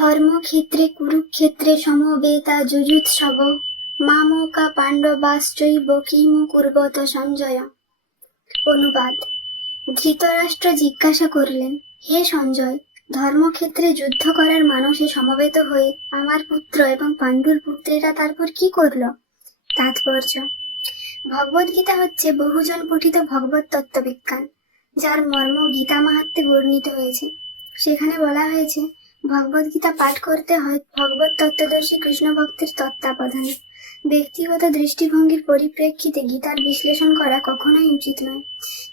ধর্মক্ষেত্রে কুরুক্ষেত্রে সমবেতা যুযুৎসব মামকা পাণ্ডবাশ্চৈব কিমু কুর্বত সঞ্জয়। অনুবাদ। ধৃতরাষ্ট্র জিজ্ঞাসা করলেন, হে সঞ্জয়, ধর্মক্ষেত্রে যুদ্ধ করার মানসে সমবেত হয়ে আমার পুত্র এবং পাণ্ডুর পুত্রেরা তারপর কি করল? তাৎপর্য: ভগবদ্গীতা হচ্ছে বহুজন পঠিত ভগবত তত্ত্ববিজ্ঞান, যার মর্ম গীতা মাহাত্ম্যে বর্ণিত হয়েছে। সেখানে বলা হয়েছে, ভগবদ্গীতা পাঠ করতে হয় ভগবত তত্ত্বদর্শী কৃষ্ণ ভক্তের তত্ত্বাবধানে। ব্যক্তিগত দৃষ্টিভঙ্গির পরিপ্রেক্ষিতে গীতার বিশ্লেষণ করা কখনোই উচিত নয়।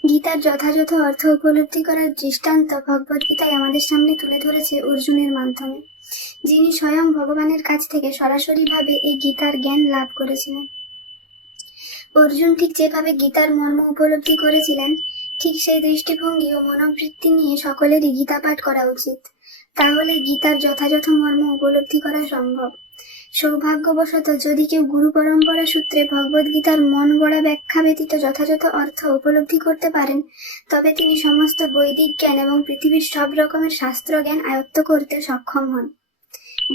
গীতার যথাযথ অর্থ উপলব্ধি করার দৃষ্টান্ত ভগবদ্গীতায় আমাদের সামনে তুলে ধরেছে অর্জুনের মাধ্যমে, যিনি স্বয়ং ভগবানের কাছ থেকে সরাসরিভাবে এই গীতার জ্ঞান লাভ করেছিলেন। অর্জুন ঠিক যেভাবে গীতার মর্ম উপলব্ধি করেছিলেন, ঠিক সেই দৃষ্টিভঙ্গি ও মনোবৃত্তি নিয়ে সকলেরই গীতা পাঠ করা উচিত। তাহলে গীতার যথাযথ মর্ম উপলব্ধি করা সম্ভব। সৌভাগ্যবশত যদি কেউ গুরু পরম্পরা সূত্রে ভগবদ্গীতার মন গড়া ব্যাখ্যা ব্যতীত যথাযথ অর্থ উপলব্ধি করতে পারেন, তবে তিনি সমস্ত বৈদিক জ্ঞান এবং পৃথিবীর সব রকমের শাস্ত্র জ্ঞান আয়ত্ত করতে সক্ষম হন।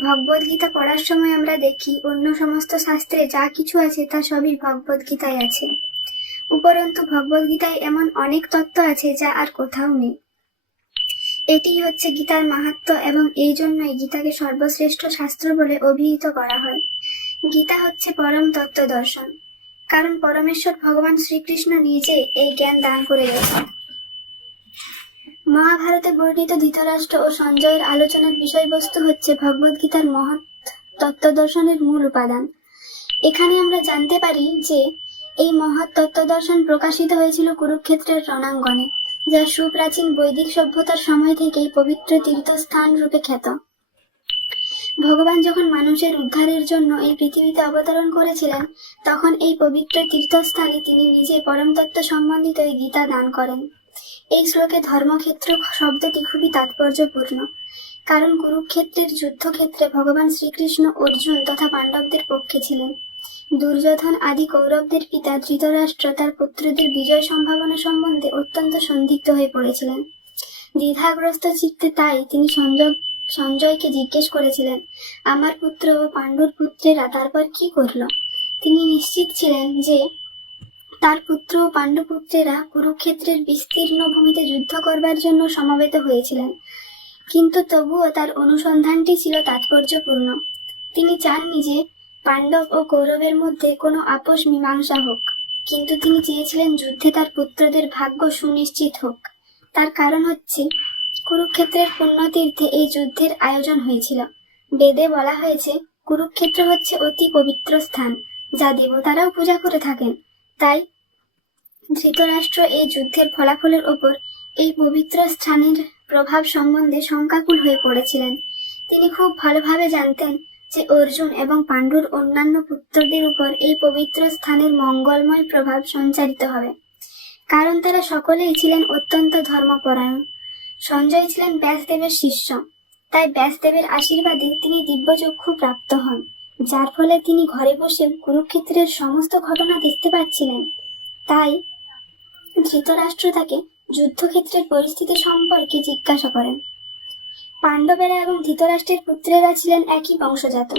ভগবদ্গীতা পড়ার সময় আমরা দেখি, অন্য সমস্ত শাস্ত্রে যা কিছু আছে তা সবই ভগবদ্গীতায় আছে। উপরন্তু ভগবদ্গীতায় এমন অনেক তত্ত্ব আছে যা আর কোথাও নেই। এটিই হচ্ছে গীতার মাহাত্ম্য, এবং এই জন্যই গীতাকে সর্বশ্রেষ্ঠ শাস্ত্র বলে অভিহিত করা হয়। গীতা হচ্ছে পরম তত্ত্ব দর্শন, কারণ পরমেশ্বর ভগবান শ্রীকৃষ্ণ নিজে এই জ্ঞান দান করে গেছেন। মহাভারতে বর্ণিত ধৃতরাষ্ট্র ও সঞ্জয়ের আলোচনার বিষয়বস্তু হচ্ছে ভগবদ্গীতার মহৎ তত্ত্ব দর্শনের মূল উপাদান। এখানে আমরা জানতে পারি যে এই মহৎ তত্ত্ব দর্শন প্রকাশিত হয়েছিল কুরুক্ষেত্রের রণাঙ্গনে, যা সুপ্রাচীন বৈদিক সভ্যতার সময় থেকেই পবিত্র তীর্থস্থান রূপে খ্যাত। ভগবান যখন মানুষের উদ্ধারের জন্য এই পৃথিবীতে অবতরণ করেছিলেন, তখন এই পবিত্র তীর্থস্থানে তিনি নিজে পরম তত্ত্ব সম্বন্ধিত এই গীতা দান করেন। এই শ্লোকে ধর্মক্ষেত্র শব্দটি খুবই তাৎপর্যপূর্ণ, কারণ কুরুক্ষেত্রের যুদ্ধক্ষেত্রে ভগবান শ্রীকৃষ্ণ অর্জুন তথা পাণ্ডবদের পক্ষে ছিলেন। দুর্যোধন আদি কৌরবদের পিতা ধৃতরাষ্ট্র তার পুত্রদের বিজয় সম্ভাবনা সম্বন্ধে অত্যন্ত সন্দিগ্ধ হয়ে পড়েছিলেন। দ্বিধাগ্রস্ত চিত্তে তাই তিনি সঞ্জয়কে জিজ্ঞেস করেছিলেন, আমার পুত্র ও পাণ্ডুর পুত্রেরা তারপর কি করল? তিনি নিশ্চিত ছিলেন যে তার পুত্র ও পাণ্ডুপুত্রেরা কুরুক্ষেত্রের বিস্তীর্ণ ভূমিতে যুদ্ধ করবার জন্য সমবেত হয়েছিলেন, কিন্তু তবুও তার অনুসন্ধানটি ছিল তাৎপর্যপূর্ণ। তিনি চাননি যে পাণ্ডব ও কৌরবের মধ্যে কোনো আপোষ মীমাংসা হোক, কিন্তু তিনি চেয়েছিলেন যুদ্ধে তার পুত্রদের ভাগ্য সুনিশ্চিত হোক। তার কারণ হচ্ছে, কুরুক্ষেত্রের পুণ্যতীর্থে এই যুদ্ধের আয়োজন হয়েছিল। বেদে বলা হয়েছে, কুরুক্ষেত্র হচ্ছে অতি পবিত্র স্থান, যা দেবতারাও পূজা করে থাকেন। তাই ধৃতরাষ্ট্র এই যুদ্ধের ফলাফলের ওপর এই পবিত্র স্থানের প্রভাব সম্বন্ধে শঙ্কাকুল হয়ে পড়েছিলেন। তিনি খুব ভালোভাবে জানতেন যে অর্জুন এবং পাণ্ডুর অন্যান্য পুত্রদের উপর এই পবিত্র স্থানের মঙ্গলময় প্রভাব সঞ্চারিত হবে, কারণ তারা সকলেই ছিলেন অত্যন্ত ধর্মপরায়ণ। সঞ্জয় ছিলেন ব্যাসদেবের শিষ্য, তাই ব্যাসদেবের আশীর্বাদে তিনি দিব্যচক্ষু প্রাপ্ত হন, যার ফলে তিনি ঘরে বসে কুরুক্ষেত্রের সমস্ত ঘটনা দেখতে পাচ্ছিলেন। তাই ধৃতরাষ্ট্র তাকে যুদ্ধক্ষেত্রের পরিস্থিতি সম্পর্কে জিজ্ঞাসা করেন। পাণ্ডবেরা এবং ধৃতরাষ্ট্রের পুত্রেরা ছিলেন একই বংশজাত,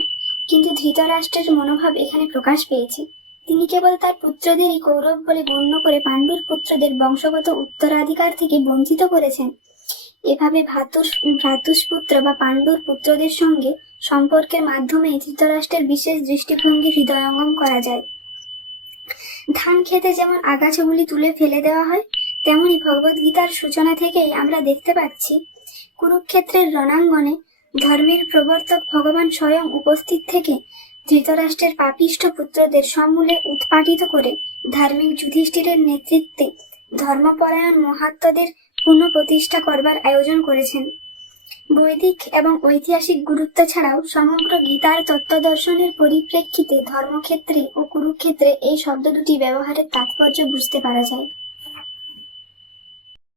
কিন্তু ধৃতরাষ্ট্রের মনোভাব এখানে প্রকাশ পেয়েছে। তিনি কেবল তার পুত্রদেরই কৌরব বলে গণ্য করে পাণ্ডুর পুত্রদের বংশগত উত্তরাধিকার থেকে বঞ্চিত করেছেন। এভাবে ভ্রাতুষ্পুত্র বা পাণ্ডুর পুত্রদের সঙ্গে সম্পর্কের মাধ্যমে ধৃতরাষ্ট্রের বিশেষ দৃষ্টিভঙ্গি হৃদয়ঙ্গম করা যায়। ধান খেতে যেমন আগাছাগুলি তুলে ফেলে দেওয়া হয়, তেমনি ভগবদ্গীতার সূচনা থেকেই আমরা দেখতে পাচ্ছি কুরুক্ষেত্রের রণাঙ্গনে ধর্মের প্রবর্তক ভগবান স্বয়ং উপস্থিত থেকে ধৃতরাষ্ট্রের পাপিষ্ঠ পুত্রদের সমূলে উৎপাটিত করে ধার্মিক যুধিষ্ঠিরের নেতৃত্বে ধর্মপরায়ণ মহাত্মাদের পুনঃপ্রতিষ্ঠা করবার আয়োজন করেছেন। বৈদিক এবং ঐতিহাসিক গুরুত্ব ছাড়াও সমগ্র গীতার তত্ত্বদর্শনের পরিপ্রেক্ষিতে ধর্মক্ষেত্রে ও কুরুক্ষেত্রে এই শব্দ দুটি ব্যবহারের তাৎপর্য বুঝতে পারা যায়।